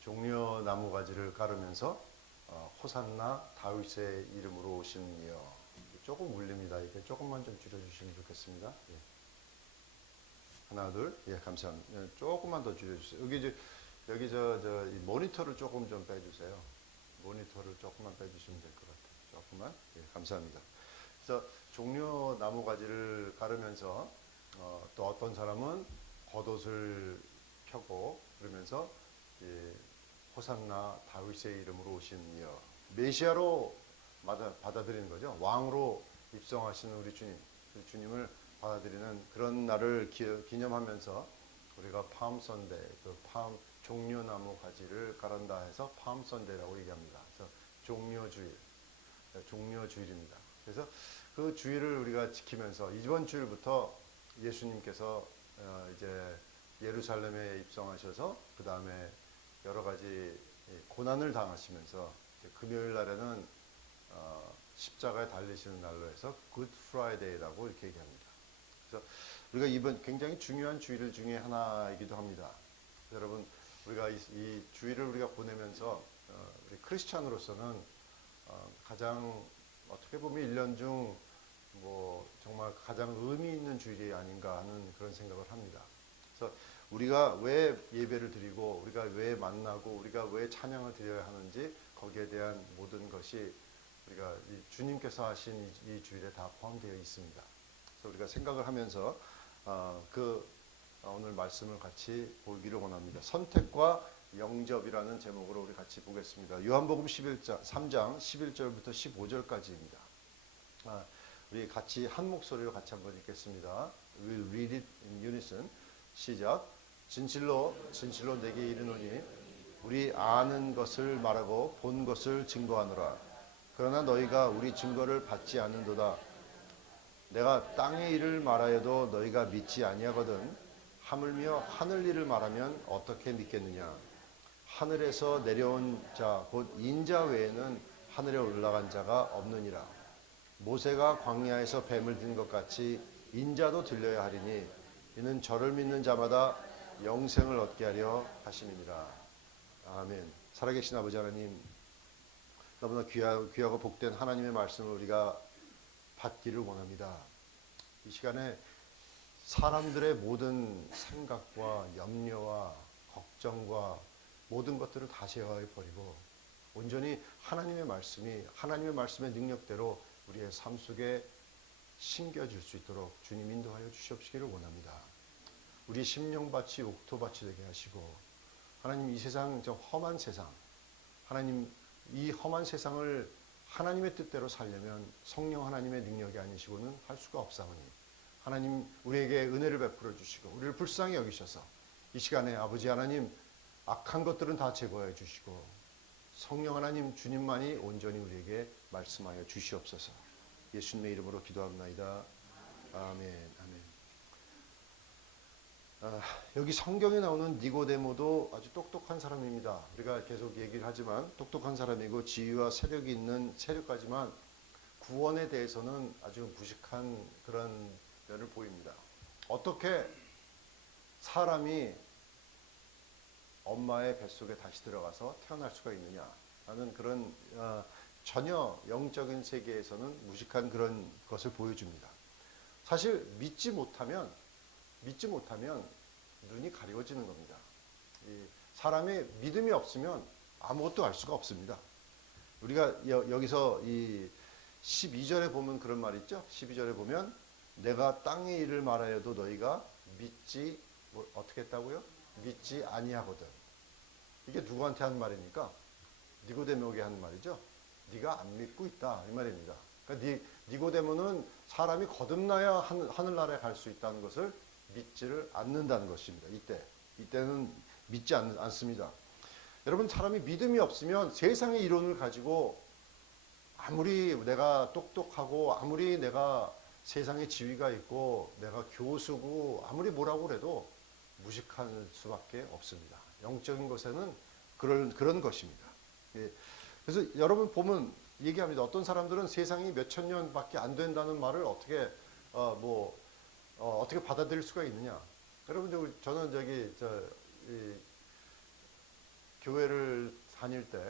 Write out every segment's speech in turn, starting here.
종려 나무 가지를 깔으면서 호산나 다윗의 이름으로 오신 이여. 조금 울립니다. 이게 조금만 좀 줄여주시면 좋겠습니다. 예. 하나 둘, 예, 감사합니다. 예, 조금만 더 줄여주세요. 여기 이 모니터를 조금 좀 빼주세요. 모니터를 조금만 빼주시면 될 것 같아요. 조금만, 예, 감사합니다. 그래서 종려 나무 가지를 깔으면서 또 어떤 사람은 겉옷을 펴고 그러면서 예, 호산나 다윗의 이름으로 오신 이여. 메시아로 받아들이는 거죠. 왕으로 입성하시는 우리 주님, 그 주님을 받아들이는 그런 날을 기념하면서 우리가 팜 선데이, 팜 종려나무 가지를 깔았다 해서 팜 선데이라고 얘기합니다. 그래서 종려주일입니다. 그래서 그 주일을 우리가 지키면서 이번 주일부터 예수님께서 이제 예루살렘에 입성하셔서 그 다음에 여러 가지 고난을 당하시면서 금요일 날에는 십자가에 달리시는 날로 해서 굿 프라이데이라고 이렇게 얘기합니다. 그래서 우리가 이번 굉장히 중요한 주일 중에 하나이기도 합니다. 여러분, 우리가 이 주일을 우리가 보내면서 우리 크리스찬으로서는 가장 어떻게 보면 1년 중 뭐 정말 가장 의미 있는 주일이 아닌가 하는 그런 생각을 합니다. 그래서 우리가 왜 예배를 드리고 우리가 왜 만나고 우리가 왜 찬양을 드려야 하는지 거기에 대한 모든 것이 우리가 주님께서 하신 이 주일에 다 포함되어 있습니다. 그래서 우리가 생각을 하면서 오늘 말씀을 같이 보기를 원합니다. 선택과 영접이라는 제목으로 우리 같이 보겠습니다. 요한복음 3장 11절부터 15절까지입니다. 우리 같이 한 목소리로 같이 한번 읽겠습니다. We'll read it in unison. 시작. 진실로 진실로 내게 이르노니 우리 아는 것을 말하고 본 것을 증거하노라. 그러나 너희가 우리 증거를 받지 않는도다. 내가 땅의 일을 말하여도 너희가 믿지 아니하거든. 하물며 하늘 일을 말하면 어떻게 믿겠느냐. 하늘에서 내려온 자 곧 인자 외에는 하늘에 올라간 자가 없느니라. 모세가 광야에서 뱀을 든 것 같이 인자도 들려야 하리니 이는 저를 믿는 자마다 영생을 얻게 하려 하심이니라. 아멘. 살아계신 아버지 하나님, 너무나 귀하고 복된 하나님의 말씀을 우리가 받기를 원합니다. 이 시간에 사람들의 모든 생각과 염려와 걱정과 모든 것들을 다 제어해 버리고 온전히 하나님의 말씀의 능력대로 우리의 삶 속에 심겨질 수 있도록 주님 인도하여 주시옵시기를 원합니다. 우리 심령밭이 옥토밭이 되게 하시고 하나님 이 세상 저 험한 세상 하나님 이 험한 세상을 하나님의 뜻대로 살려면 성령 하나님의 능력이 아니시고는 할 수가 없사오니 하나님 우리에게 은혜를 베풀어 주시고 우리를 불쌍히 여기셔서 이 시간에 아버지 하나님 악한 것들은 다 제거해 주시고 성령 하나님 주님만이 온전히 우리에게 말씀하여 주시옵소서. 예수님의 이름으로 기도합니다. 아멘. 아멘. 여기 성경에 나오는 니고데모도 아주 똑똑한 사람입니다. 우리가 계속 얘기를 하지만 똑똑한 사람이고 지위와 세력이 있는 세력까지만 구원에 대해서는 아주 무식한 그런 면을 보입니다. 어떻게 사람이 엄마의 뱃속에 다시 들어가서 태어날 수가 있느냐 하는 그런 전혀 영적인 세계에서는 무식한 그런 것을 보여줍니다. 사실 믿지 못하면 눈이 가리워지는 겁니다. 사람의 믿음이 없으면 아무것도 알 수가 없습니다. 우리가 여기서 이 12절에 보면 그런 말이 있죠. 12절에 보면 내가 땅의 일을 말하여도 너희가 믿지 어떻게 했다고요? 믿지 아니하거든. 이게 누구한테 하는 말입니까? 니고데모에게 하는 말이죠. 네가 안 믿고 있다 이 말입니다. 그러니까 니고데모는 사람이 거듭나야 하늘나라에 갈 수 있다는 것을 믿지를 않는다는 것입니다. 이때는 믿지 않습니다. 여러분 사람이 믿음이 없으면 세상의 이론을 가지고 아무리 내가 똑똑하고 아무리 내가 세상에 지위가 있고 내가 교수고 아무리 뭐라고 그래도 무식할 수밖에 없습니다. 영적인 것에는 그런 것입니다. 예. 그래서 여러분 보면 얘기합니다. 어떤 사람들은 세상이 몇천 년밖에 안 된다는 말을 어떻게 어떻게 받아들일 수가 있느냐? 여러분 저는 교회를 다닐 때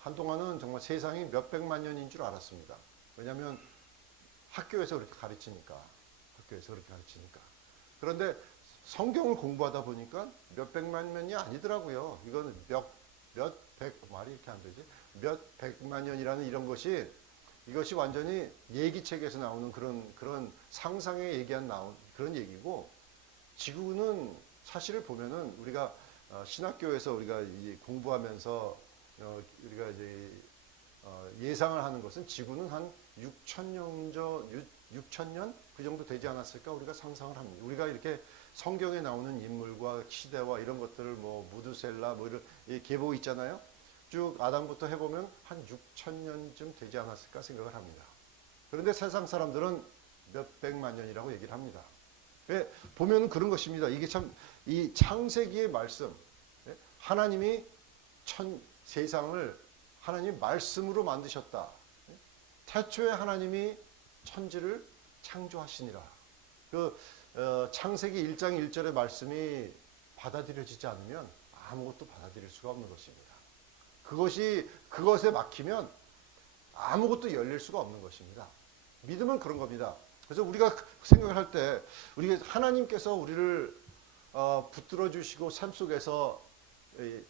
한동안은 정말 세상이 몇백만 년인 줄 알았습니다. 왜냐하면 학교에서 그렇게 가르치니까. 그런데 성경을 공부하다 보니까 몇백만 년이 아니더라고요. 이거는 몇백 말이 이렇게 안 되지? 몇백만 년이라는 이런 것이 이것이 완전히 예기책에서 나오는 그런 상상에 나온 그런 얘기고, 지구는 사실을 보면은 우리가 신학교에서 우리가 공부하면서 우리가 이제 예상을 하는 것은 지구는 한 6천년 그 정도 되지 않았을까 우리가 상상을 합니다. 우리가 이렇게 성경에 나오는 인물과 시대와 이런 것들을 뭐 무드셀라 뭐 이런 계보 있잖아요. 쭉 아담부터 해보면 한 6천년쯤 되지 않았을까 생각을 합니다. 그런데 세상 사람들은 몇백만 년이라고 얘기를 합니다. 보면 그런 것입니다. 이게 참 이 창세기의 말씀, 하나님이 세상을 하나님 말씀으로 만드셨다. 태초에 하나님이 천지를 창조하시니라. 창세기 1장 1절의 말씀이 받아들여지지 않으면 아무것도 받아들일 수가 없는 것입니다. 그것에 막히면 아무것도 열릴 수가 없는 것입니다. 믿음은 그런 겁니다. 그래서 우리가 생각을 할 때 하나님께서 우리를 붙들어 주시고 삶 속에서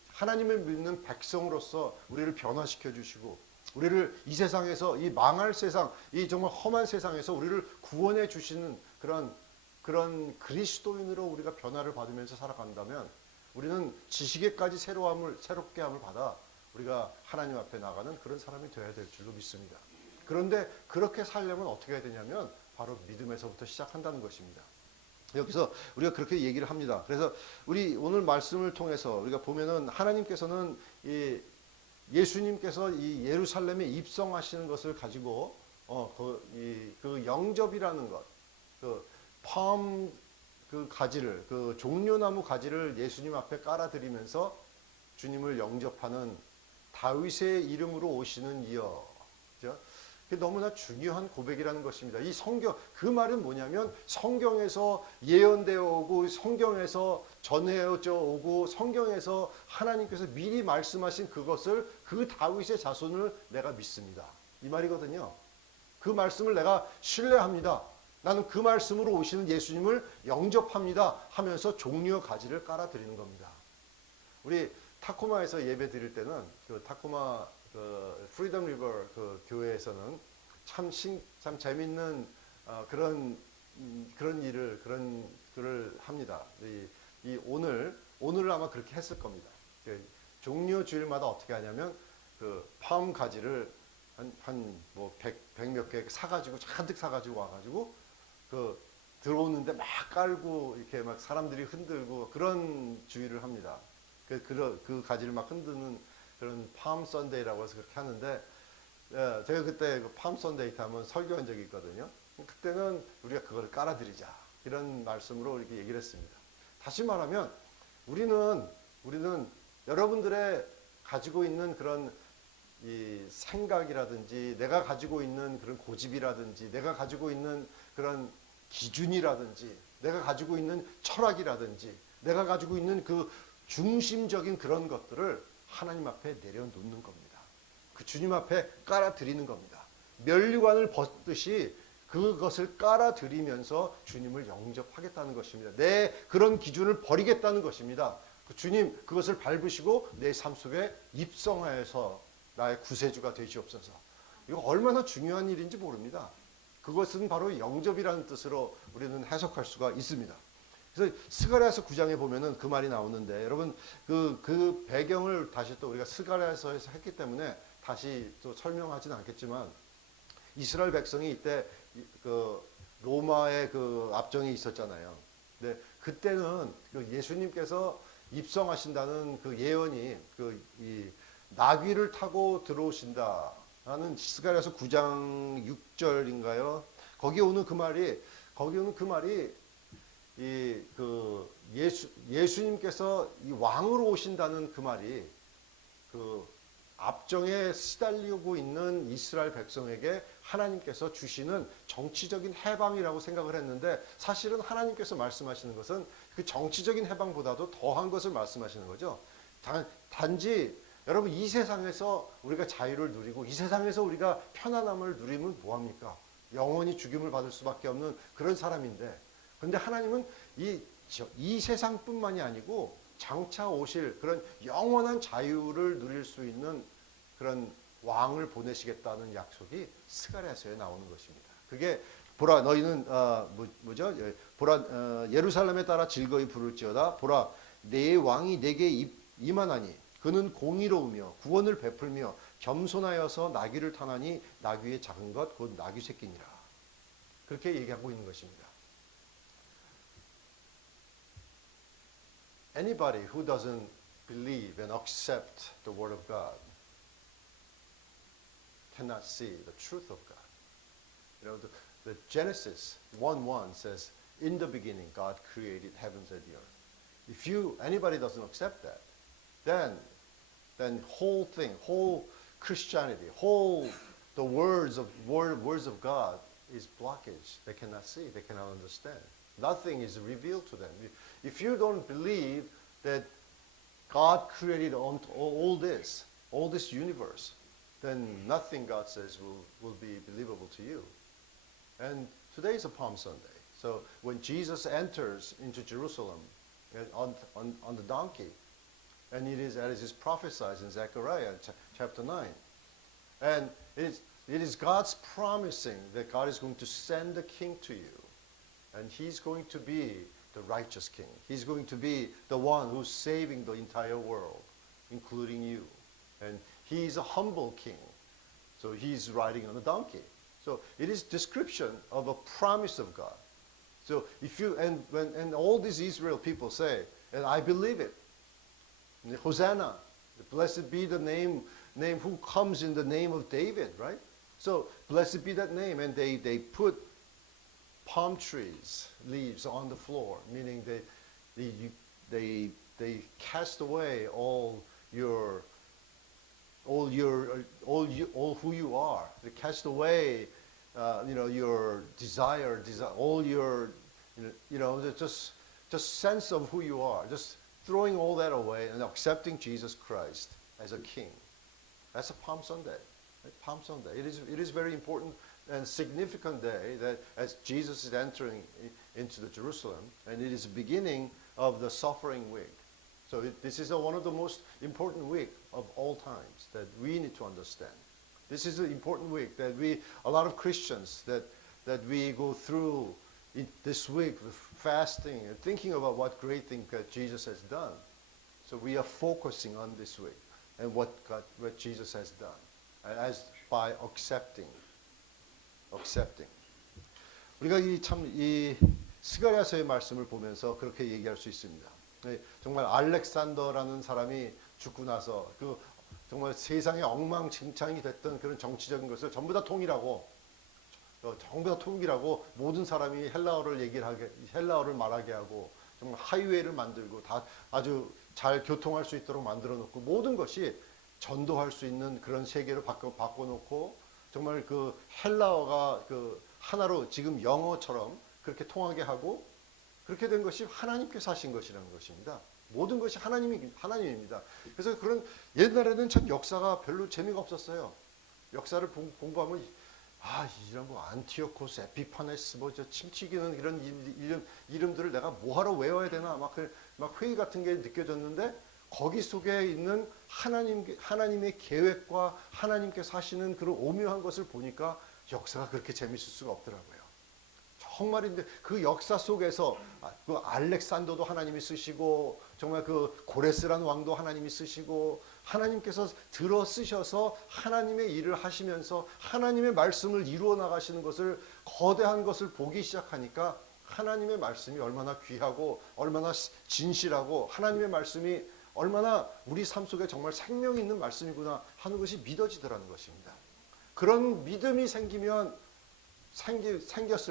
하나님을 믿는 백성으로서 우리를 변화시켜 주시고 우리를 이 세상에서 이 망할 세상, 이 정말 험한 세상에서 우리를 구원해 주시는 그런 그리스도인으로 우리가 변화를 받으면서 살아간다면 우리는 지식에까지 새롭게 함을 받아 우리가 하나님 앞에 나가는 그런 사람이 되어야 될 줄로 믿습니다. 그런데 그렇게 살려면 어떻게 해야 되냐면 바로 믿음에서부터 시작한다는 것입니다. 여기서 우리가 그렇게 얘기를 합니다. 그래서 우리 오늘 말씀을 통해서 우리가 보면은 하나님께서는 예수님께서 이 예루살렘에 입성하시는 것을 가지고 그 영접이라는 것, 가지를, 종려나무 가지를 예수님 앞에 깔아드리면서 주님을 영접하는 다윗의 이름으로 오시는 이여. 그죠? 너무나 중요한 고백이라는 것입니다. 이 성경, 그 말은 뭐냐면 성경에서 예언되어 오고 성경에서 전해져 오고 성경에서 하나님께서 미리 말씀하신 그것을 그 다윗의 자손을 내가 믿습니다. 이 말이거든요. 그 말씀을 내가 신뢰합니다. 나는 그 말씀으로 오시는 예수님을 영접합니다 하면서 종려 가지를 깔아드리는 겁니다. 우리 타코마에서 예배 드릴 때는 타코마 프리덤 리버 교회에서는 참 재밌는 그런 일을 합니다. 오늘 아마 그렇게 했을 겁니다. 종려 주일마다 어떻게 하냐면 팜 가지를 한 뭐 100 몇 개 사가지고 잔뜩 사가지고 와가지고 들어오는데 막 깔고 이렇게 막 사람들이 흔들고 그런 주일을 합니다. 그 가지를 막 흔드는 그런 팜 선데이라고 해서 그렇게 하는데, 제가 그때 팜 선데이 때 한번 설교한 적이 있거든요. 그때는 우리가 그걸 깔아드리자 이런 말씀으로 이렇게 얘기를 했습니다. 다시 말하면 우리는 여러분들의 가지고 있는 그런 이 생각이라든지 내가 가지고 있는 그런 고집이라든지 내가 가지고 있는 그런 기준이라든지 내가 가지고 있는 철학이라든지 내가 가지고 있는 그 중심적인 그런 것들을 하나님 앞에 내려놓는 겁니다. 그 주님 앞에 깔아드리는 겁니다. 면류관을 벗듯이 그것을 깔아드리면서 주님을 영접하겠다는 것입니다. 내 그런 기준을 버리겠다는 것입니다. 주님 그것을 밟으시고 내 삶 속에 입성하여서 나의 구세주가 되시옵소서. 이거 얼마나 중요한 일인지 모릅니다. 그것은 바로 영접이라는 뜻으로 우리는 해석할 수가 있습니다. 그래서 스가랴서 9장에 보면은 그 말이 나오는데 여러분 그 배경을 다시 또 우리가 스가랴서에서 했기 때문에 다시 또 설명하지는 않겠지만 이스라엘 백성이 이때 로마의 압정이 있었잖아요. 근데 그때는 예수님께서 입성하신다는 그 예언이 이 나귀를 타고 들어오신다라는 스가랴서 9장 6절인가요? 거기 오는 그 말이 예수님께서 이 왕으로 오신다는 그 말이 압정에 시달리고 있는 이스라엘 백성에게 하나님께서 주시는 정치적인 해방이라고 생각을 했는데 사실은 하나님께서 말씀하시는 것은 그 정치적인 해방보다도 더한 것을 말씀하시는 거죠. 단지 여러분 이 세상에서 우리가 자유를 누리고 이 세상에서 우리가 편안함을 누리면 뭐합니까? 영원히 죽임을 받을 수밖에 없는 그런 사람인데, 그런데 하나님은 이 세상뿐만이 아니고 장차 오실 그런 영원한 자유를 누릴 수 있는 그런 왕을 보내시겠다는 약속이 스가랴서에 나오는 것입니다. 그게 보라 너희는 뭐죠? 보라 예루살렘에 따라 즐거이 부를지어다. 보라 내 왕이 내게 임하나니 그는 공의로우며 구원을 베풀며 겸손하여서 나귀를 타나니 나귀의 작은 것 곧 나귀 새끼니라. 그렇게 얘기하고 있는 것입니다. Anybody who doesn't believe and accept the word of God cannot see the truth of God. You know, the Genesis 1:1 says, "In the beginning, God created heavens and the earth." If anybody doesn't accept that, then whole Christianity, the words of God is blockage. They cannot see, they cannot understand. Nothing is revealed to them. If you don't believe that God created all this universe, then nothing God says will be believable to you. And today is a Palm Sunday. So when Jesus enters into Jerusalem on the donkey, and it is prophesied in Zechariah chapter 9, and it is God's promising that God is going to send a king to you, and he's going to be the righteous king. He's going to be the one who's saving the entire world, including you. And he's a humble king. So he's riding on a donkey. So it is description of a promise of God. So if you and all these Israel people say, and I believe it, Hosanna, blessed be the name who comes in the name of David, right? So blessed be that name, and they put palm trees leaves on the floor, meaning they cast away all who you are. They cast away, your desire, all your, just sense of who you are. Just throwing all that away and accepting Jesus Christ as a King. That's a Palm Sunday. Right? Palm Sunday. It is very important and significant day that as Jesus is entering into the Jerusalem, and it is the beginning of the suffering week. So this is one of the most important week of all times that we need to understand. This is an important week that a lot of Christians that we go through this week with fasting and thinking about what great thing that Jesus has done. So we are focusing on this week and what Jesus has done, as by accepting. 우리가 이 스가랴서의 말씀을 보면서 그렇게 얘기할 수 있습니다. 정말 알렉산더라는 사람이 죽고 나서 정말 세상에 엉망진창이 됐던 그런 정치적인 것을 전부 다 통일하고 모든 사람이 헬라어를 말하게 하고 정말 하이웨이를 만들고 다 아주 잘 교통할 수 있도록 만들어 놓고 모든 것이 전도할 수 있는 그런 세계로 바꿔놓고 정말 그 헬라어가 하나로 지금 영어처럼 그렇게 통하게 하고 그렇게 된 것이 하나님께서 하신 것이라는 것입니다. 모든 것이 하나님입니다. 그래서 그런 옛날에는 참 역사가 별로 재미가 없었어요. 역사를 공부하면 이런 거 안티오코스, 에피파네스, 침튀기는 이런 이름들을 내가 뭐하러 외워야 되나 막 회의 같은 게 느껴졌는데 거기 속에 있는 하나님의 계획과 하나님께서 하시는 그런 오묘한 것을 보니까 역사가 그렇게 재밌을 수가 없더라고요. 정말인데 그 역사 속에서 그 알렉산더도 하나님이 쓰시고 정말 그 고레스라는 왕도 하나님이 쓰시고 하나님께서 들어 쓰셔서 하나님의 일을 하시면서 하나님의 말씀을 이루어 나가시는 것을 거대한 것을 보기 시작하니까 하나님의 말씀이 얼마나 귀하고 얼마나 진실하고 하나님의 말씀이 얼마나 우리 삶 속에 정말 생명 있는 말씀이구나 하는 것이 믿어지더라는 것입니다. 그런 믿음이 생겼을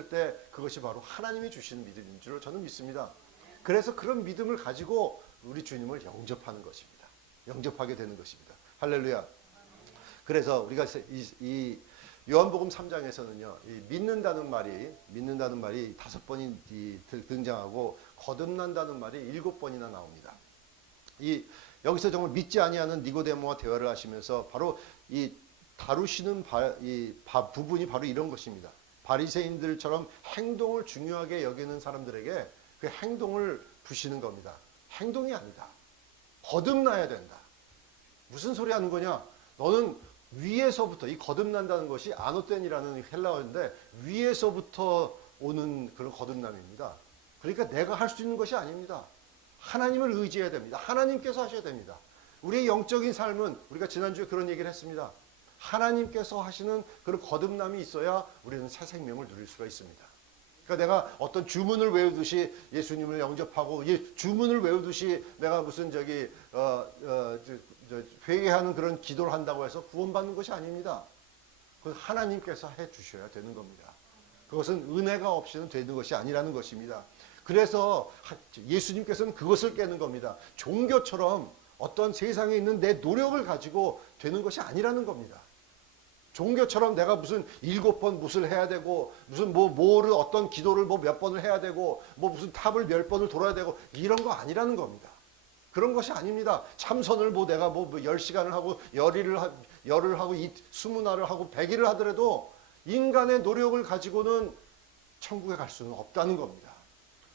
때 그것이 바로 하나님이 주시는 믿음인 줄 저는 믿습니다. 그래서 그런 믿음을 가지고 우리 주님을 영접하는 것입니다. 영접하게 되는 것입니다. 할렐루야. 그래서 우리가 이 요한복음 3장에서는요, 믿는다는 말이 5번이 등장하고 거듭난다는 말이 7번이나 나옵니다. 이 여기서 정말 믿지 아니하는 니고데모와 대화를 하시면서 바로 이 다루시는 부분이 바로 이런 것입니다. 바리새인들처럼 행동을 중요하게 여기는 사람들에게 그 행동을 부시는 겁니다. 행동이 아니다. 거듭나야 된다. 무슨 소리 하는 거냐? 너는 위에서부터, 이 거듭난다는 것이 아노텐이라는 헬라어인데 위에서부터 오는 그런 거듭남입니다. 그러니까 내가 할 수 있는 것이 아닙니다. 하나님을 의지해야 됩니다. 하나님께서 하셔야 됩니다. 우리의 영적인 삶은 우리가 지난주에 그런 얘기를 했습니다. 하나님께서 하시는 그런 거듭남이 있어야 우리는 새 생명을 누릴 수가 있습니다. 그러니까 내가 어떤 주문을 외우듯이 예수님을 영접하고 주문을 외우듯이 내가 무슨 회개하는 그런 기도를 한다고 해서 구원받는 것이 아닙니다. 그건 하나님께서 해 주셔야 되는 겁니다. 그것은 은혜가 없이는 되는 것이 아니라는 것입니다. 그래서 예수님께서는 그것을 깨는 겁니다. 종교처럼 어떤 세상에 있는 내 노력을 가지고 되는 것이 아니라는 겁니다. 종교처럼 내가 무슨 7번 무엇을 해야 되고 무슨 뭐를 어떤 기도를 몇 번을 해야 되고 무슨 탑을 몇 번을 돌아야 되고 이런 거 아니라는 겁니다. 그런 것이 아닙니다. 참선을 내가 10시간을 하고 열흘을 하고 20날을 하고 100일을 하더라도 인간의 노력을 가지고는 천국에 갈 수는 없다는 겁니다.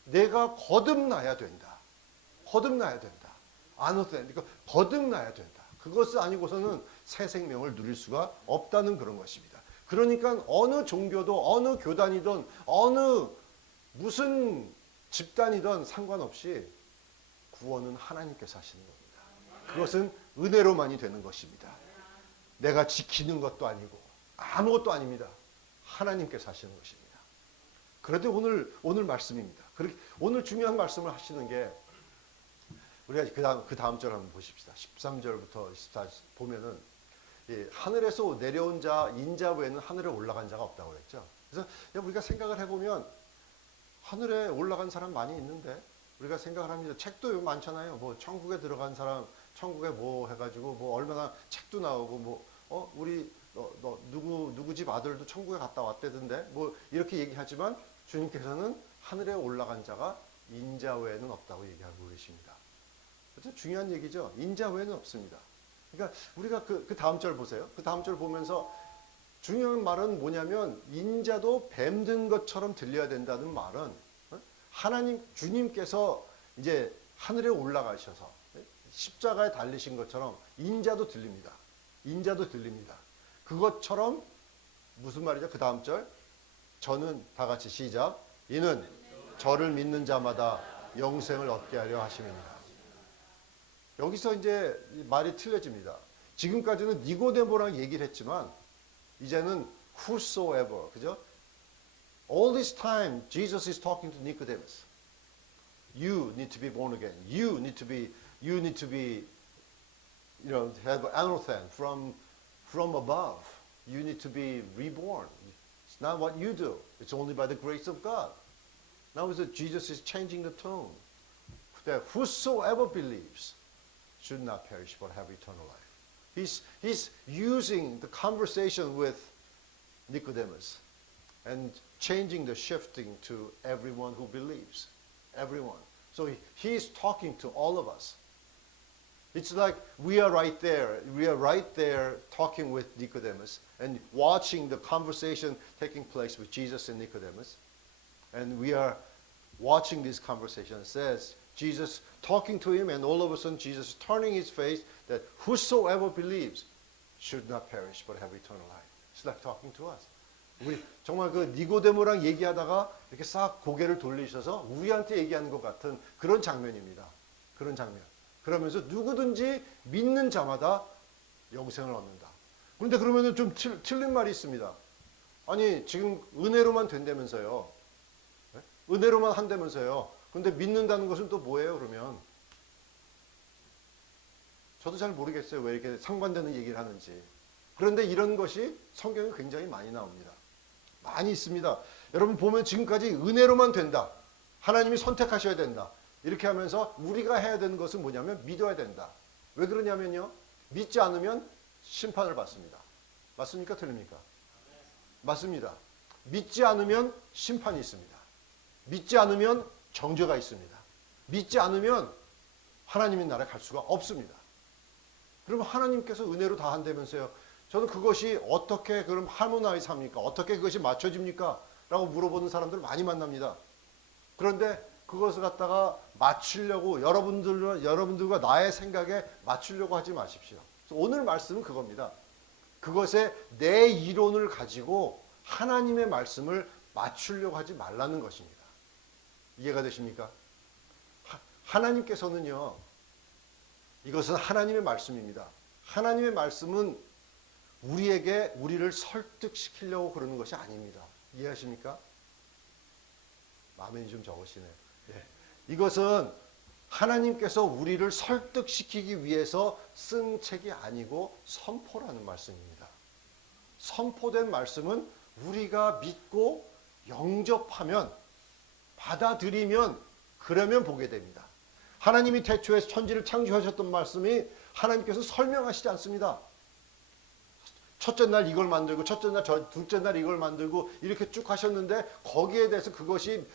내가 거듭나야 된다. 거듭나야 된다. 그러니까 거듭나야 된다. 그것이 아니고서는 새 생명을 누릴 수가 없다는 그런 것입니다. 그러니까 어느 종교도 어느 교단이든 어느 무슨 집단이든 상관없이 구원은 하나님께서 하시는 겁니다. 그것은 은혜로만이 되는 것입니다. 내가 지키는 것도 아니고 아무것도 아닙니다. 하나님께서 하시는 것입니다. 그런데 오늘 말씀입니다. 오늘 중요한 말씀을 하시는 게 우리가 그 다음 절 한번 보십시다. 13절부터 14절 보면은 하늘에서 내려온 자 인자 외에는 하늘에 올라간 자가 없다고 그랬죠. 그래서 우리가 생각을 해보면 하늘에 올라간 사람 많이 있는데 우리가 생각을 합니다. 책도 많잖아요. 천국에 들어간 사람, 천국에 해가지고 얼마나 책도 나오고 우리 누구 집 아들도 천국에 갔다 왔대던데 이렇게 얘기하지만 주님께서는 하늘에 올라간 자가 인자 외에는 없다고 얘기하고 계십니다. 그렇죠? 중요한 얘기죠. 인자 외에는 없습니다. 그러니까 우리가 그 다음 절 보세요. 그 다음 절 보면서 중요한 말은 뭐냐면 인자도 뱀든 것처럼 들려야 된다는 말은 하나님 주님께서 이제 하늘에 올라가셔서 십자가에 달리신 것처럼 인자도 들립니다. 인자도 들립니다. 그것처럼 무슨 말이죠? 그 다음 절 저는 다 같이 시작. 이는 저를 믿는 자마다 영생을 얻게 하려 하심이니라. 여기서 이제 말이 틀려집니다. 지금까지는 니고데모랑 얘기를 했지만 이제는 whosoever, 그죠? All this time Jesus is talking to Nicodemus. You need to be born again. You need to be, have anothen from above. You need to be reborn. It's not what you do. It's only by the grace of God. Now Jesus is changing the tone. That whosoever believes should not perish but have eternal life. He's using the conversation with Nicodemus and changing the shifting to everyone who believes. Everyone. So he's talking to all of us. It's like we are right there. We are right there talking with Nicodemus and watching the conversation taking place with Jesus and Nicodemus. And we are watching this conversation. It says, Jesus talking to him, and all of a sudden Jesus turning his face that whosoever believes should not perish but have eternal life. It's like talking to us. 우리 정말 그 니고데모랑 얘기하다가 이렇게 싹 고개를 돌리셔서 우리한테 얘기하는 것 같은 그런 장면입니다. 그런 장면. 그러면서 누구든지 믿는 자마다 영생을 얻는다. 그런데 그러면은 좀 틀린 말이 있습니다. 아니 지금 은혜로만 된다면서요. 은혜로만 한다면서요. 근데 믿는다는 것은 또 뭐예요, 그러면? 저도 잘 모르겠어요. 왜 이렇게 상반되는 얘기를 하는지. 그런데 이런 것이 성경에 굉장히 많이 나옵니다. 많이 있습니다. 여러분 보면 지금까지 은혜로만 된다. 하나님이 선택하셔야 된다. 이렇게 하면서 우리가 해야 되는 것은 뭐냐면 믿어야 된다. 왜 그러냐면요. 믿지 않으면 심판을 받습니다. 맞습니까? 틀립니까? 맞습니다. 믿지 않으면 심판이 있습니다. 믿지 않으면 정죄가 있습니다. 믿지 않으면 하나님의 나라에 갈 수가 없습니다. 그러면 하나님께서 은혜로 다 한다면서요. 저는 그것이 어떻게 그럼 하모나이즈 합니까? 어떻게 그것이 맞춰집니까? 라고 물어보는 사람들을 많이 만납니다. 그런데 그것을 갖다가 맞추려고 여러분들과 나의 생각에 맞추려고 하지 마십시오. 오늘 말씀은 그겁니다. 그것에 내 이론을 가지고 하나님의 말씀을 맞추려고 하지 말라는 것입니다. 이해가 되십니까? 하나님께서는요, 이것은 하나님의 말씀입니다. 하나님의 말씀은 우리를 설득시키려고 그러는 것이 아닙니다. 이해하십니까? 아멘이 좀 적으시네요. 예. 이것은 하나님께서 우리를 설득시키기 위해서 쓴 책이 아니고 선포라는 말씀입니다. 선포된 말씀은 우리가 믿고 영접하면, 받아들이면, 그러면 보게 됩니다. 하나님이 태초에 천지를 창조하셨던 말씀이 하나님께서 설명하시지 않습니다. 첫째 날 이걸 만들고 첫째 날 둘째 날 이걸 만들고 이렇게 쭉 하셨는데 거기에 대해서 그것이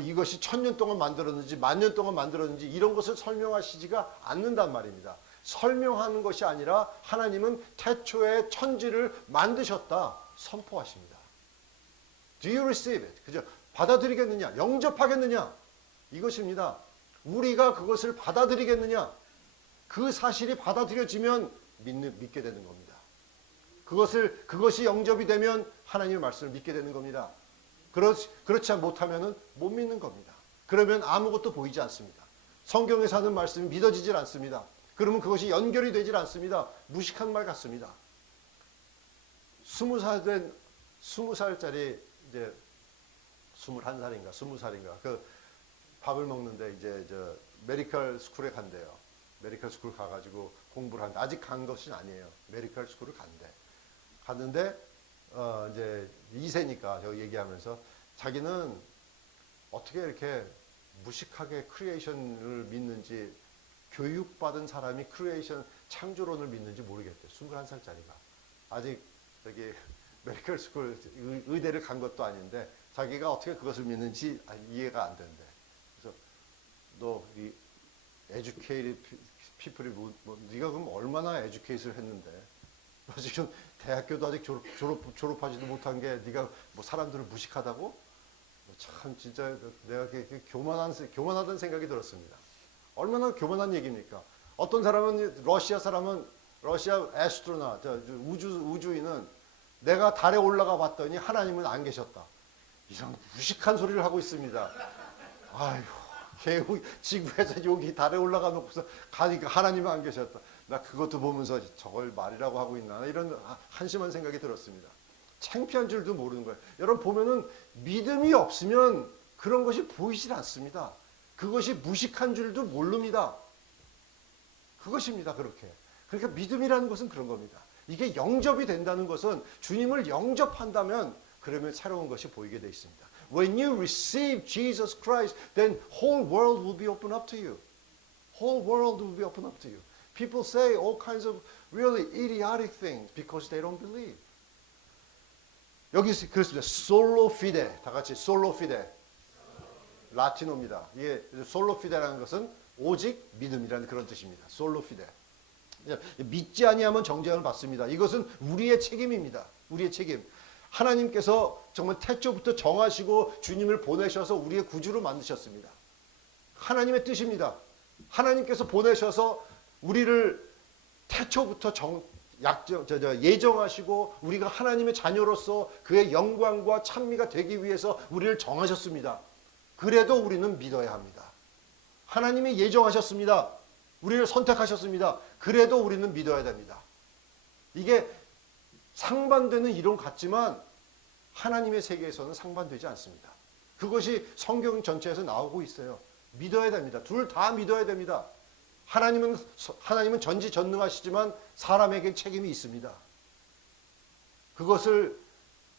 이것이 1000년 동안 만들었는지 10,000년 동안 만들었는지 이런 것을 설명하시지가 않는단 말입니다. 설명하는 것이 아니라 하나님은 태초에 천지를 만드셨다 선포하십니다. Do you receive it? 그죠? 받아들이겠느냐? 영접하겠느냐? 이것입니다. 우리가 그것을 받아들이겠느냐? 그 사실이 받아들여지면 믿게 되는 겁니다. 그것이 영접이 되면 하나님의 말씀을 믿게 되는 겁니다. 그렇지 못하면 못 믿는 겁니다. 그러면 아무것도 보이지 않습니다. 성경에서 하는 말씀이 믿어지질 않습니다. 그러면 그것이 연결이 되질 않습니다. 무식한 말 같습니다. 20살짜리 이제 20살인가 그 밥을 먹는데 이제 메디컬 스쿨에 간대요. 메디컬 스쿨 가가지고 공부를 하는데 아직 간 것은 아니에요. 메디컬 스쿨을 갔는데 이제 2세니까 저 얘기하면서 자기는 어떻게 이렇게 무식하게 크리에이션을 믿는지 교육받은 사람이 크리에이션 창조론을 믿는지 모르겠대요. 21살짜리가 아직 저기 메디컬 스쿨 의대를 간 것도 아닌데 자기가 어떻게 그것을 믿는지 이해가 안 된대. 그래서 너 이 에듀케이티드 피플이 네가 그럼 얼마나 에듀케이트를 했는데 너 지금 대학교도 아직 졸업하지도 못한 게 네가 사람들을 무식하다고? 참 진짜 내가 교만하다는 생각이 들었습니다. 얼마나 교만한 얘기입니까? 어떤 사람은 러시아 에스트로나 우주인은 내가 달에 올라가 봤더니 하나님은 안 계셨다. 이런 무식한 소리를 하고 있습니다. 아휴, 지구에서 여기 달에 올라가 놓고서 가니까 하나님은 안 계셨다. 나 그것도 보면서 저걸 말이라고 하고 있나 이런 한심한 생각이 들었습니다. 창피한 줄도 모르는 거예요. 여러분 보면은 믿음이 없으면 그런 것이 보이질 않습니다. 그것이 무식한 줄도 모릅니다. 그것입니다. 그렇게. 그러니까 믿음이라는 것은 그런 겁니다. 이게 영접이 된다는 것은 주님을 영접한다면 그러면 새로운 것이 보이게 되어 있습니다. When you receive Jesus Christ, then whole world will be open up to you. Whole world will be open up to you. People say all kinds of really idiotic things because they don't believe. 여기 그렇습니다. 솔로 피데. 다 같이 솔로 피데. 라틴어입니다. 이게 솔로 피데라는 것은 오직 믿음이라는 그런 뜻입니다. 솔로 피데. 믿지 아니하면 정죄를 받습니다. 이것은 우리의 책임입니다. 우리의 책임. 하나님께서 정말 태초부터 정하시고 주님을 보내셔서 우리의 구주로 만드셨습니다. 하나님의 뜻입니다. 하나님께서 보내셔서 우리를 태초부터 예정하시고 우리가 하나님의 자녀로서 그의 영광과 찬미가 되기 위해서 우리를 정하셨습니다. 그래도 우리는 믿어야 합니다. 하나님이 예정하셨습니다. 우리를 선택하셨습니다. 그래도 우리는 믿어야 됩니다. 이게 상반되는 이론 같지만 하나님의 세계에서는 상반되지 않습니다. 그것이 성경 전체에서 나오고 있어요. 믿어야 됩니다. 둘 다 믿어야 됩니다. 하나님은 전지전능하시지만 사람에게 책임이 있습니다. 그것을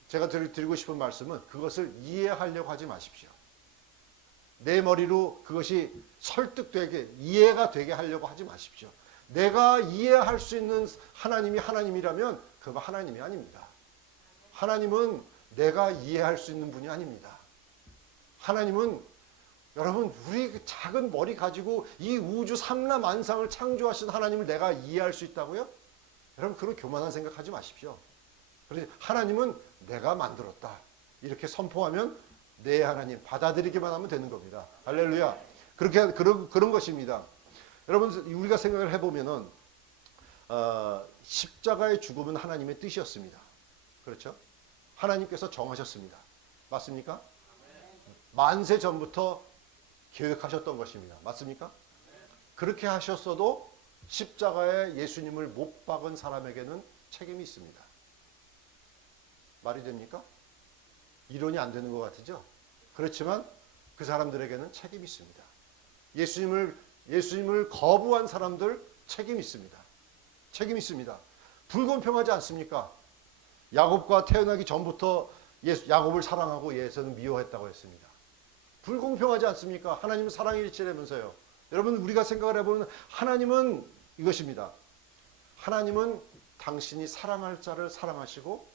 제가 드리고 싶은 말씀은 그것을 이해하려고 하지 마십시오. 내 머리로 그것이 설득되게 이해가 되게 하려고 하지 마십시오. 내가 이해할 수 있는 하나님이 하나님이라면 그거 하나님이 아닙니다. 하나님은 내가 이해할 수 있는 분이 아닙니다. 하나님은 여러분, 우리 그 작은 머리 가지고 이 우주 삼라만상을 창조하신 하나님을 내가 이해할 수 있다고요? 여러분, 그런 교만한 생각하지 마십시오. 그래서 하나님은 내가 만들었다, 이렇게 선포하면 내 하나님 받아들이기만 하면 되는 겁니다. 할렐루야. 그런 것입니다. 여러분, 우리가 생각을 해보면은 십자가의 죽음은 하나님의 뜻이었습니다. 그렇죠? 하나님께서 정하셨습니다. 맞습니까? 만세 전부터 계획하셨던 것입니다. 맞습니까? 그렇게 하셨어도 십자가에 예수님을 못 박은 사람에게는 책임이 있습니다. 말이 됩니까? 이론이 안 되는 것 같으죠? 그렇지만 그 사람들에게는 책임이 있습니다. 예수님을 거부한 사람들 책임이 있습니다. 책임이 있습니다. 불공평하지 않습니까? 야곱과 태어나기 전부터 야곱을 사랑하고 예수는 미워했다고 했습니다. 불공평하지 않습니까? 하나님은 사랑의 일치라면서요. 여러분, 우리가 생각을 해보면 하나님은 이것입니다. 하나님은 당신이 사랑할 자를 사랑하시고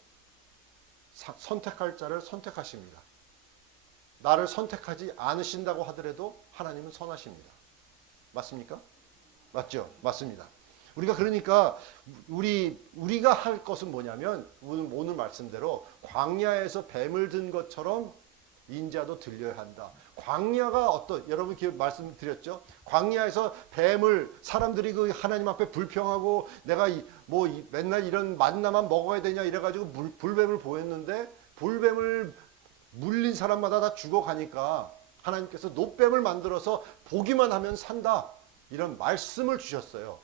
선택할 자를 선택하십니다. 나를 선택하지 않으신다고 하더라도 하나님은 선하십니다. 맞습니까? 맞죠? 맞습니다. 우리가 그러니까 우리가 할 것은 뭐냐면 오늘 말씀대로 광야에서 뱀을 든 것처럼 인자도 들려야 한다. 광야가 여러분 말씀드렸죠? 광야에서 뱀을 사람들이 그 하나님 앞에 불평하고 내가 맨날 이런 만나만 먹어야 되냐 이래가지고 불뱀을 보였는데 불뱀을 물린 사람마다 다 죽어가니까 하나님께서 노뱀을 만들어서 보기만 하면 산다, 이런 말씀을 주셨어요.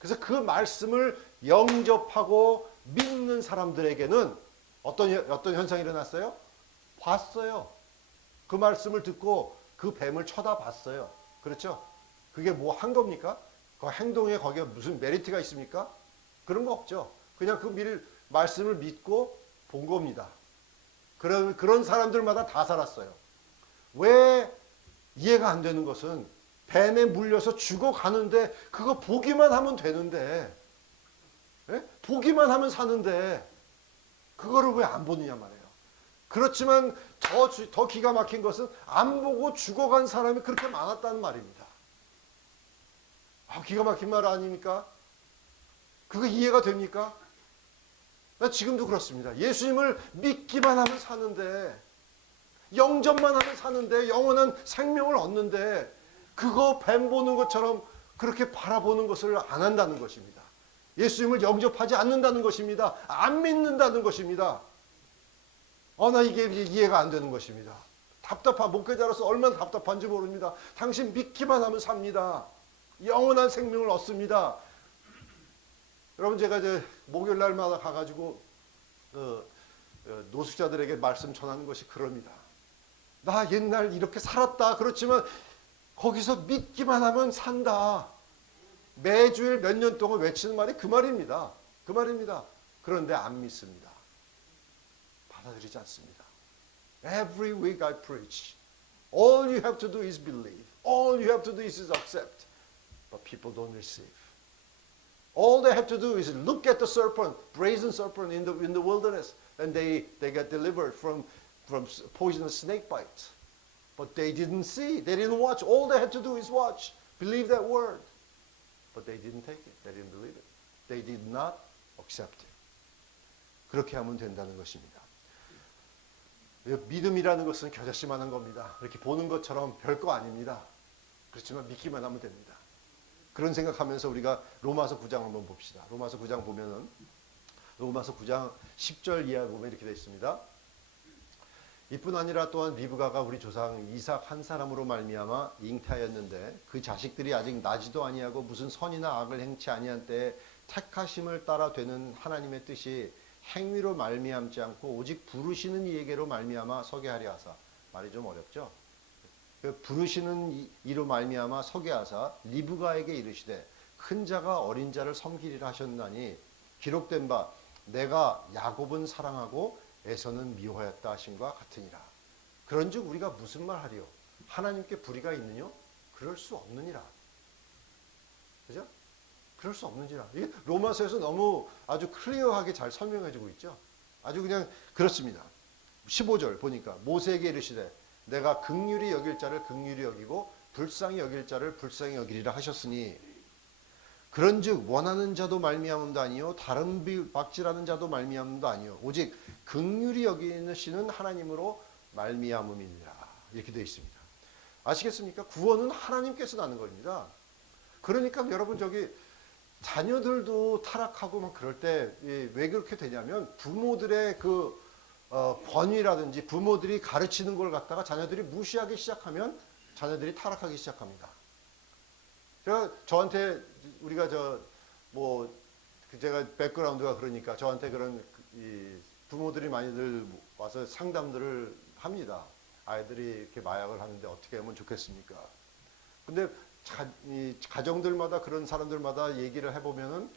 그래서 그 말씀을 영접하고 믿는 사람들에게는 어떤 현상이 일어났어요? 봤어요. 그 말씀을 듣고 그 뱀을 쳐다봤어요. 그렇죠? 그게 뭐 한 겁니까? 그 행동에 거기에 무슨 메리트가 있습니까? 그런 거 없죠. 그냥 그 말씀을 믿고 본 겁니다. 그런 사람들마다 다 살았어요. 왜 이해가 안 되는 것은 뱀에 물려서 죽어가는데 그거 보기만 하면 되는데, 예? 보기만 하면 사는데 그거를 왜 안 보느냐 말이에요. 그렇지만 더 기가 막힌 것은 안 보고 죽어간 사람이 그렇게 많았다는 말입니다. 기가 막힌 말 아닙니까? 그거 이해가 됩니까? 나 지금도 그렇습니다. 예수님을 믿기만 하면 사는데, 영접만 하면 사는데, 영원한 생명을 얻는데 그거 뱀 보는 것처럼 그렇게 바라보는 것을 안 한다는 것입니다. 예수님을 영접하지 않는다는 것입니다. 안 믿는다는 것입니다. 나 이게 이해가 안 되는 것입니다. 목회자로서 얼마나 답답한지 모릅니다. 당신 믿기만 하면 삽니다. 영원한 생명을 얻습니다. 여러분, 제가 이제 목요일 날마다 가가지고 노숙자들에게 말씀 전하는 것이 그럽니다. 나 옛날 이렇게 살았다. 그렇지만 거기서 믿기만 하면 산다. 매주일 몇 년 동안 외치는 말이 그 말입니다. 그 말입니다. 그런데 안 믿습니다. 받아들이지 않습니다. Every week I preach. All you have to do is believe. All you have to do is accept. But people don't receive. All they have to do is look at the serpent, brazen serpent in the wilderness, and they get delivered from poisonous snake bites. But they didn't see. They didn't watch. All they had to do is watch. Believe that word. But they didn't take it. They didn't believe it. They did not accept it. 그렇게 하면 된다는 것입니다. 믿음이라는 것은 겨자씨만한 겁니다. 이렇게 보는 것처럼 별거 아닙니다. 그렇지만 믿기만 하면 됩니다. 그런 생각하면서 우리가 로마서 9장 한번 봅시다. 로마서 9장 보면은 로마서 9장 10절 이하 보면 이렇게 되어 있습니다. 이뿐 아니라 또한 리브가가 우리 조상 이삭 한 사람으로 말미암아 잉태하였는데 그 자식들이 아직 나지도 아니하고 무슨 선이나 악을 행치 아니한 때에 택하심을 따라 되는 하나님의 뜻이 행위로 말미암지 않고 오직 부르시는 이에게로 말미암아 서게 하려 하사. 말이 좀 어렵죠? 부르시는 이로 말미암아 서게 하사 리브가에게 이르시되 큰 자가 어린 자를 섬기리라 하셨나니 기록된 바 내가 야곱은 사랑하고 에서는 미워하였다 하신과 같으니라. 그런즉 우리가 무슨 말 하리요? 하나님께 불의가 있느뇨? 그럴 수 없느니라. 그죠? 그럴 수 없는지라. 이게 로마서에서 너무 아주 클리어하게 잘 설명해주고 있죠. 아주 그냥 그렇습니다. 15절 보니까 모세에게 이르시되 내가 긍휼히 여길 자를 긍휼히 여기고 불쌍히 여길 자를 불쌍히 여기리라 하셨으니 그런즉 원하는 자도 말미암음도 아니요 다른 박질하는 자도 말미암음도 아니요 오직 긍휼히 여기시는 하나님으로 말미암음이니라. 이렇게 되어 있습니다. 아시겠습니까? 구원은 하나님께서 나는 겁니다. 그러니까 여러분 저기 자녀들도 타락하고 막 그럴 때 왜 그렇게 되냐면 부모들의 그 권위라든지 부모들이 가르치는 걸 갖다가 자녀들이 무시하기 시작하면 자녀들이 타락하기 시작합니다. 저한테 우리가 제가 백그라운드가 그러니까 저한테 그런 부모들이 많이들 와서 상담들을 합니다. 아이들이 이렇게 마약을 하는데 어떻게 하면 좋겠습니까? 근데 가정들마다 그런 사람들마다 얘기를 해보면은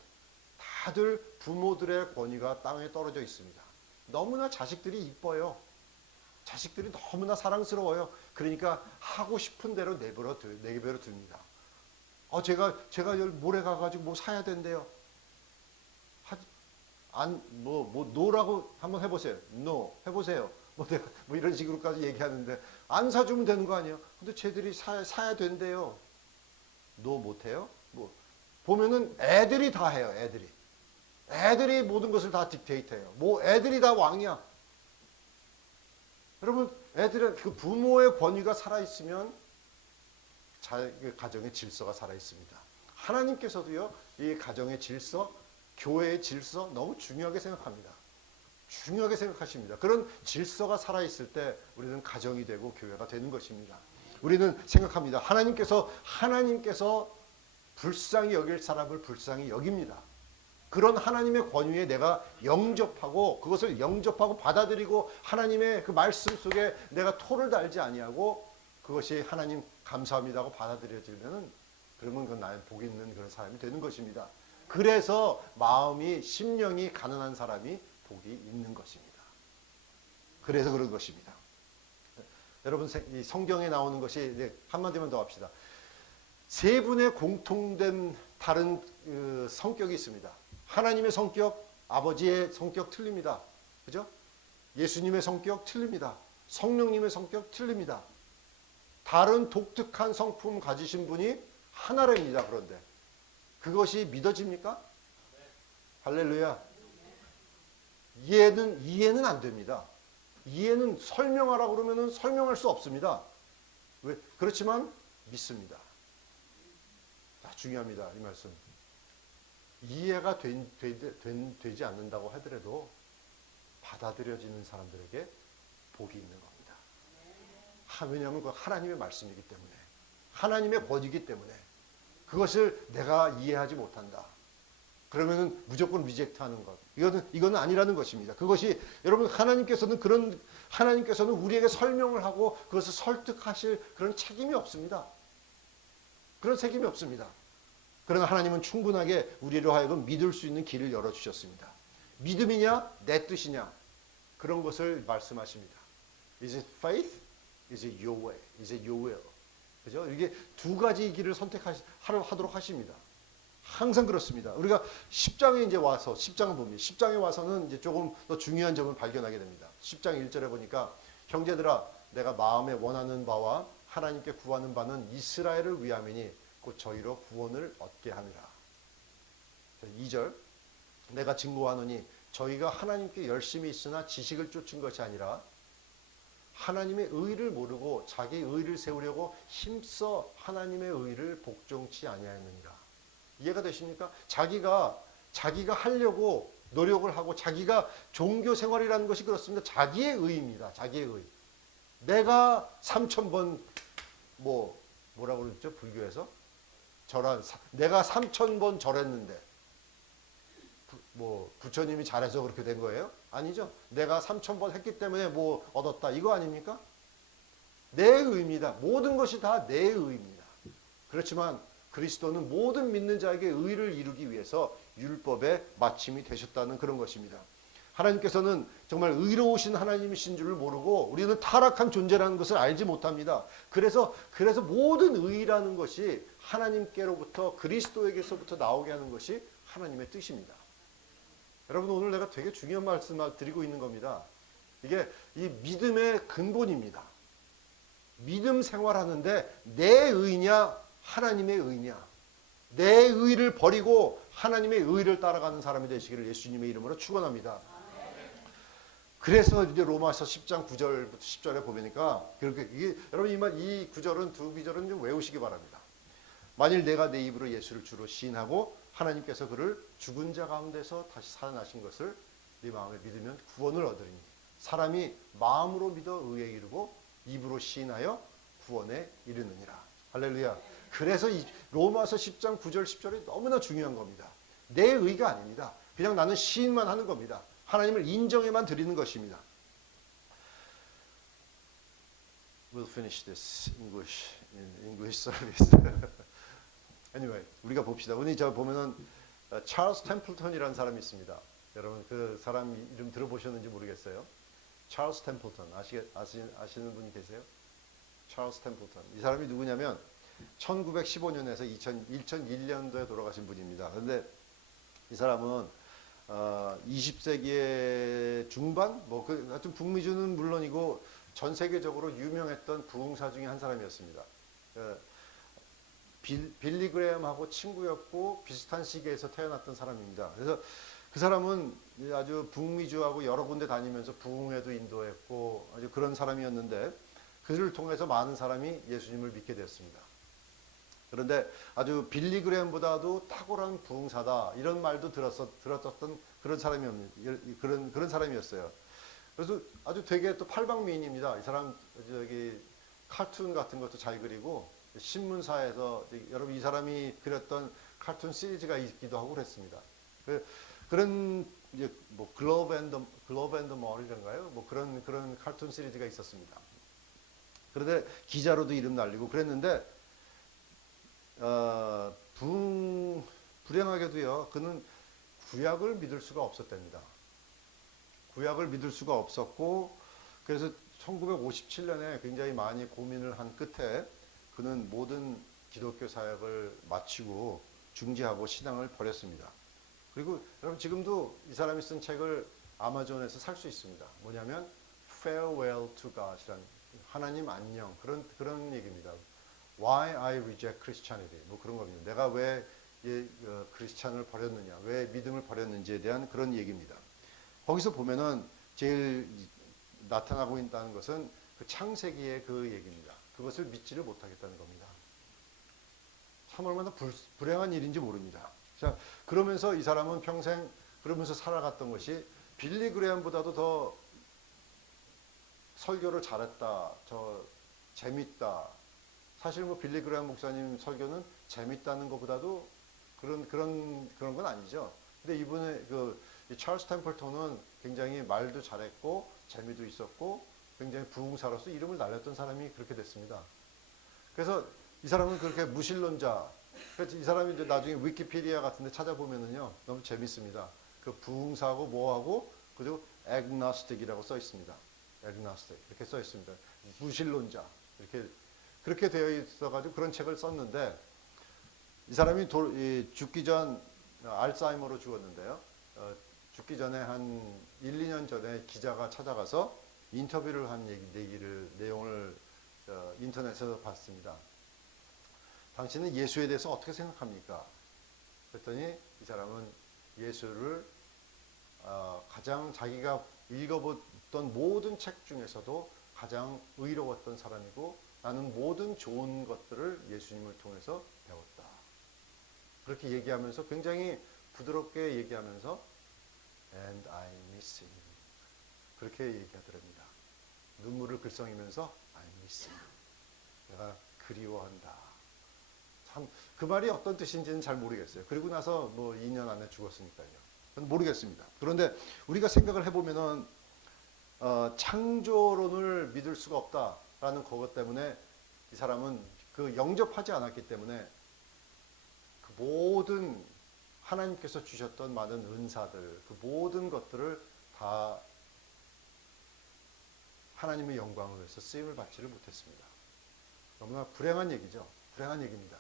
다들 부모들의 권위가 땅에 떨어져 있습니다. 너무나 자식들이 이뻐요. 자식들이 너무나 사랑스러워요. 그러니까 하고 싶은 대로 내버려 둡니다. 제가 모레 가가지고 뭐 사야 된대요. 노라고 한번 해보세요. No 해보세요. 뭐 이런 식으로까지 얘기하는데 안 사주면 되는 거 아니에요? 근데 쟤들이 사야 된대요. No 못해요? 보면은 애들이 다 해요. 애들이 모든 것을 다 딕테이트해요. 애들이 다 왕이야. 여러분, 애들은 그 부모의 권위가 살아있으면 가정의 질서가 살아있습니다. 하나님께서도요, 이 가정의 질서, 교회의 질서 너무 중요하게 생각합니다. 중요하게 생각하십니다. 그런 질서가 살아있을 때 우리는 가정이 되고 교회가 되는 것입니다. 우리는 생각합니다. 하나님께서 불쌍히 여길 사람을 불쌍히 여깁니다. 그런 하나님의 권위에 내가 영접하고 그것을 영접하고 받아들이고 하나님의 그 말씀 속에 내가 토를 달지 아니하고 그것이 하나님 감사합니다고 받아들여지면은 그러면 그건 나의 복 있는 그런 사람이 되는 것입니다. 그래서 마음이 심령이 가난한 사람이 복이 있는 것입니다. 그래서 그런 것입니다. 여러분 이 성경에 나오는 것이 한마디만 더 합시다. 세 분의 공통된 다른 성격이 있습니다. 하나님의 성격, 아버지의 성격 틀립니다. 그죠? 예수님의 성격 틀립니다. 성령님의 성격 틀립니다. 다른 독특한 성품 가지신 분이 하나랍니다. 그런데 그것이 믿어집니까? 할렐루야. 이해는 안 됩니다. 이해는 설명하라고 그러면 설명할 수 없습니다. 왜? 그렇지만 믿습니다. 자, 중요합니다. 이 말씀. 이해가 되지 않는다고 하더라도 받아들여지는 사람들에게 복이 있는 겁니다. 왜냐하면 그건 하나님의 말씀이기 때문에 하나님의 권위이기 때문에 그것을 내가 이해하지 못한다. 그러면은 무조건 리젝트하는 것. 이거는 아니라는 것입니다. 그것이 여러분 하나님께서는 우리에게 설명을 하고 그것을 설득하실 그런 책임이 없습니다. 그런 책임이 없습니다. 그러나 하나님은 충분하게 우리로 하여금 믿을 수 있는 길을 열어주셨습니다. 믿음이냐 내 뜻이냐 그런 것을 말씀하십니다. Is it faith? Is it your way? Is it your will? 그죠? 이게 두 가지 길을 선택하도록 하십니다. 항상 그렇습니다. 우리가 10장에 이제 와서 10장을 봅니다. 10장에 와서는 이제 조금 더 중요한 점을 발견하게 됩니다. 10장 1절에 보니까 형제들아 내가 마음에 원하는 바와 하나님께 구하는 바는 이스라엘을 위함이니 곧 저희로 구원을 얻게 하느라. 2절 내가 증거하노니 저희가 하나님께 열심히 있으나 지식을 쫓은 것이 아니라 하나님의 의를 모르고 자기 의를 세우려고 힘써 하나님의 의를 복종치 아니하였느니라. 이해가 되십니까? 자기가 하려고 노력을 하고 자기가 종교 생활이라는 것이 그렇습니다. 자기의 의입니다. 자기의 의. 내가 3000번 뭐라고 그랬죠? 불교에서 내가 3000번 절했는데 부처님이 잘해서 그렇게 된 거예요? 아니죠. 내가 3000번 했기 때문에 뭐 얻었다. 이거 아닙니까? 내 의입니다. 모든 것이 다 내 의입니다. 그렇지만 그리스도는 모든 믿는 자에게 의를 이루기 위해서 율법의 마침이 되셨다는 그런 것입니다. 하나님께서는 정말 의로우신 하나님이신 줄을 모르고 우리는 타락한 존재라는 것을 알지 못합니다. 그래서 모든 의라는 것이 하나님께로부터 그리스도에게서부터 나오게 하는 것이 하나님의 뜻입니다. 여러분 오늘 내가 되게 중요한 말씀을 드리고 있는 겁니다. 이게 이 믿음의 근본입니다. 믿음 생활하는데 내 의냐 하나님의 의냐, 내 의를 버리고 하나님의 의를 따라가는 사람이 되시기를 예수님의 이름으로 축원합니다. 그래서 이제 로마서 10장 9절부터 10절에 보니까 그렇게 여러분 이 구절은 두 구절은 좀 외우시기 바랍니다. 만일 내가 내 입으로 예수를 주로 시인하고 하나님께서 그를 죽은 자 가운데서 다시 살아나신 것을 네 마음에 믿으면 구원을 얻으리니 사람이 마음으로 믿어 의에 이르고 입으로 시인하여 구원에 이르느니라. 할렐루야. 그래서 이 로마서 10장 9절 10절이 너무나 중요한 겁니다. 내 의가 아닙니다. 그냥 나는 시인만 하는 겁니다. 하나님을 인정해만 드리는 것입니다. We'll finish this English service. Anyway, 우리가 봅시다. 오늘 저 보면은 찰스 템플턴이라는 사람이 있습니다. 여러분 그 사람 이름 들어보셨는지 모르겠어요. 찰스 템플턴 아시는 분이 계세요? 찰스 템플턴. 이 사람이 누구냐면 1915년에서 2001년도에 돌아가신 분입니다. 그런데 이 사람은 20세기의 중반, 하여튼 북미주는 물론이고 전 세계적으로 유명했던 부흥사 중에 한 사람이었습니다. 빌리 그레엄하고 친구였고 비슷한 시기에서 태어났던 사람입니다. 그래서 그 사람은 아주 북미주하고 여러 군데 다니면서 부흥회도 인도했고 아주 그런 사람이었는데 그를 통해서 많은 사람이 예수님을 믿게 됐습니다. 그런데 아주 빌리 그레엄보다도 탁월한 부흥사다 이런 말도 들었었던 그런 사람이었어요. 그래서 아주 되게 또 팔방미인입니다. 이 사람 카툰 같은 것도 잘 그리고 신문사에서 여러분 이 사람이 그렸던 카툰 시리즈가 있기도 하고 그랬습니다. 그런 이제 글로브 앤더 머리인가요? 그런 카툰 시리즈가 있었습니다. 그런데 기자로도 이름 날리고 그랬는데 불행하게도요. 그는 구약을 믿을 수가 없었답니다. 구약을 믿을 수가 없었고 그래서 1957년에 굉장히 많이 고민을 한 끝에 그는 모든 기독교 사역을 마치고 중지하고 신앙을 버렸습니다. 그리고 여러분 지금도 이 사람이 쓴 책을 아마존에서 살 수 있습니다. 뭐냐면 Farewell to God이라는 하나님 안녕 그런 얘기입니다. Why I reject Christianity 그런 겁니다. 내가 왜 크리스찬을 버렸느냐, 왜 믿음을 버렸는지에 대한 그런 얘기입니다. 거기서 보면은 제일 나타나고 있다는 것은 그 창세기의 그 얘기입니다. 그것을 믿지를 못하겠다는 겁니다. 참 얼마나 불행한 일인지 모릅니다. 자, 그러면서 이 사람은 평생 그러면서 살아갔던 것이 빌리 그레엄보다도 더 설교를 잘했다, 재밌다. 사실 빌리 그레엄 목사님 설교는 재밌다는 것보다도 그런 건 아니죠. 근데 이분의 이 찰스 템플턴은 굉장히 말도 잘했고 재미도 있었고 굉장히 부흥사로서 이름을 날렸던 사람이 그렇게 됐습니다. 그래서 이 사람은 그렇게 무신론자. 그래서 이 사람이 이제 나중에 위키피디아 같은 데 찾아보면은요 너무 재밌습니다. 그 부흥사하고 뭐하고 그리고 agnostic이라고 써 있습니다. agnostic 이렇게 써 있습니다. 무신론자 그렇게 되어 있어가지고 그런 책을 썼는데 이 사람이 죽기 전 알츠하이머로 죽었는데요. 죽기 전에 한 1, 2년 전에 기자가 찾아가서 인터뷰를 한 내용을 인터넷에서 봤습니다. 당신은 예수에 대해서 어떻게 생각합니까? 그랬더니 이 사람은 예수를 가장 자기가 읽어봤던 모든 책 중에서도 가장 의로웠던 사람이고 나는 모든 좋은 것들을 예수님을 통해서 배웠다. 그렇게 얘기하면서 굉장히 부드럽게 얘기하면서 And I miss him. 그렇게 얘기하더랍니다. 눈물을 글썽이면서 I miss him. 내가 그리워한다. 참 그 말이 어떤 뜻인지는 잘 모르겠어요. 그리고 나서 2년 안에 죽었으니까요. 저는 모르겠습니다. 그런데 우리가 생각을 해보면은 창조론을 믿을 수가 없다라는 그것 때문에 이 사람은 영접하지 않았기 때문에 그 모든 하나님께서 주셨던 많은 은사들, 그 모든 것들을 다 하나님의 영광을 위해서 쓰임을 받지를 못했습니다. 너무나 불행한 얘기죠. 불행한 얘기입니다.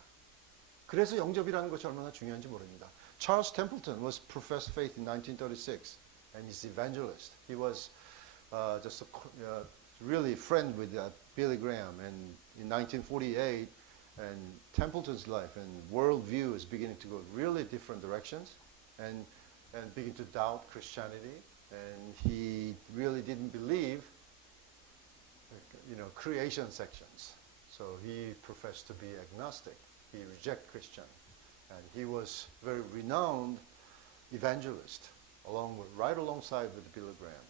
그래서 영접이라는 것이 얼마나 중요한지 모릅니다. Charles Templeton was professed faith in 1936 and he's evangelist. He was just really friend with Billy Graham, and in 1948, and Templeton's life and worldview is beginning to go really different directions, and begin to doubt Christianity, and he really didn't believe, creation sections. So he professed to be agnostic. He rejected Christian, and he was very renowned evangelist, right alongside with Billy Graham.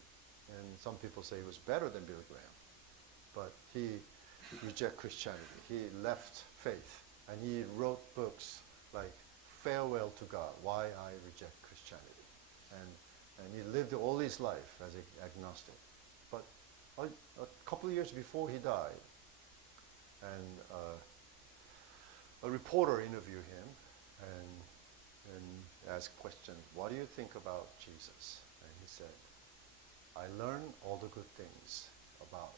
And some people say he was better than Billy Graham, but he rejected Christianity. He left faith, and he wrote books like Farewell to God, Why I Reject Christianity. And he lived all his life as an agnostic. But a couple of years before he died, and a reporter interviewed him and asked questions. What do you think about Jesus? And he said, I learned all the good things about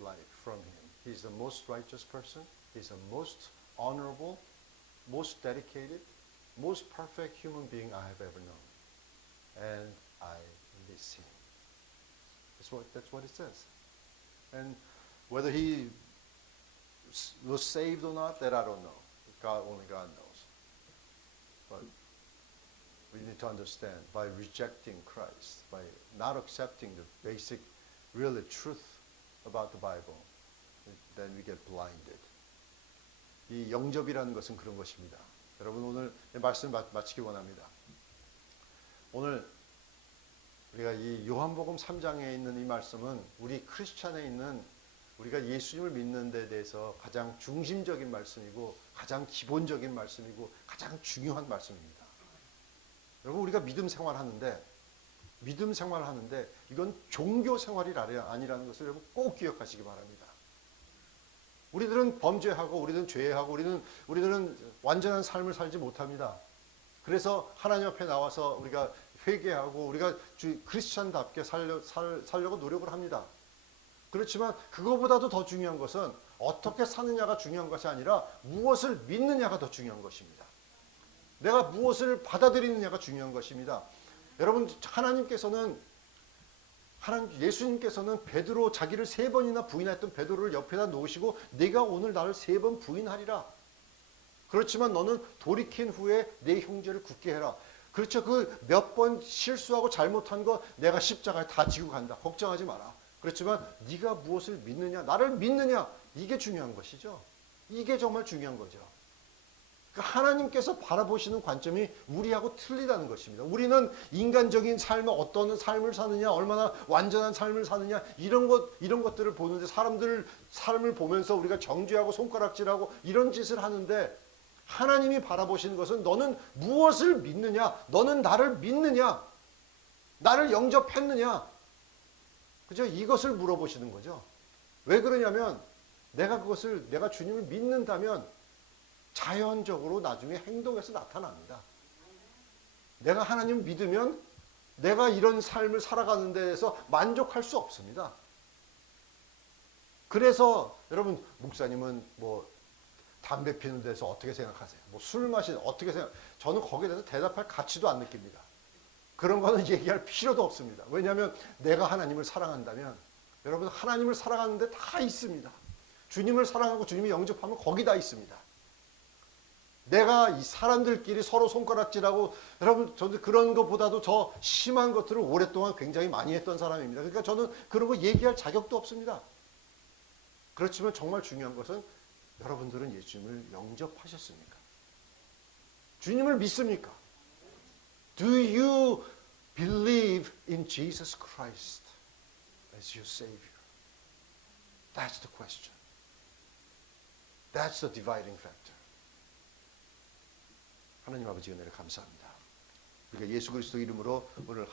life from him. He's the most righteous person. He's the most honorable, most dedicated, most perfect human being I have ever known. And I miss him. That's what it says. And whether he was saved or not, that I don't know. Only God knows. But we need to understand, by rejecting Christ, by not accepting the basic, really truth about the Bible, then we get blinded. 이 영접이라는 것은 그런 것입니다. 여러분, 오늘 말씀 마치기 원합니다. 오늘 우리가 이 요한복음 3장에 있는 이 말씀은 우리 크리스찬에 있는 우리가 예수님을 믿는 데 대해서 가장 중심적인 말씀이고 가장 기본적인 말씀이고 가장 중요한 말씀입니다. 여러분, 우리가 믿음 생활하는데 이건 종교 생활이 아니라는 것을 여러분 꼭 기억하시기 바랍니다. 우리들은 범죄하고 우리들은 죄하고 우리들은 완전한 삶을 살지 못합니다. 그래서 하나님 앞에 나와서 우리가 회개하고 우리가 크리스찬답게 살려고 노력을 합니다. 그렇지만 그거보다도 더 중요한 것은 어떻게 사느냐가 중요한 것이 아니라 무엇을 믿느냐가 더 중요한 것입니다. 내가 무엇을 받아들이느냐가 중요한 것입니다. 여러분, 예수님께서는 베드로, 자기를 3번이나 부인했던 베드로를 옆에다 놓으시고 내가 오늘 나를 3번 부인하리라. 그렇지만 너는 돌이킨 후에 내 형제를 굳게 해라. 그렇죠. 그 몇 번 실수하고 잘못한 거 내가 십자가에 다 지고 간다. 걱정하지 마라. 그렇지만 네가 무엇을 믿느냐, 나를 믿느냐, 이게 중요한 것이죠. 이게 정말 중요한 거죠. 그러니까 하나님께서 바라보시는 관점이 우리하고 틀리다는 것입니다. 우리는 인간적인 삶을 어떤 삶을 사느냐, 얼마나 완전한 삶을 사느냐, 이런 것들을 보는데, 사람들 삶을 보면서 우리가 정죄하고 손가락질하고 이런 짓을 하는데, 하나님이 바라보시는 것은 너는 무엇을 믿느냐, 너는 나를 믿느냐, 나를 영접했느냐, 그죠? 이것을 물어보시는 거죠. 왜 그러냐면 내가 주님을 믿는다면 자연적으로 나중에 행동에서 나타납니다. 내가 하나님을 믿으면 내가 이런 삶을 살아가는 데에서 만족할 수 없습니다. 그래서 여러분, 목사님은 담배 피는 데서 어떻게 생각하세요? 술 마시는 어떻게 저는 거기에 대해서 대답할 가치도 안 느낍니다. 그런 거는 얘기할 필요도 없습니다. 왜냐하면 내가 하나님을 사랑한다면, 여러분, 하나님을 사랑하는데 다 있습니다. 주님을 사랑하고 주님이 영접하면 거기 다 있습니다. 내가 이 사람들끼리 서로 손가락질하고, 여러분, 저는 그런 것보다도 더 심한 것들을 오랫동안 굉장히 많이 했던 사람입니다. 그러니까 저는 그런 거 얘기할 자격도 없습니다. 그렇지만 정말 중요한 것은 여러분들은 예수님을 영접하셨습니까? 주님을 믿습니까? Do you believe in Jesus Christ as your Savior? That's the question. That's the dividing factor. 하나님 아버지 은혜를 감사합니다. 우리가 예수 그리스도 이름으로 오늘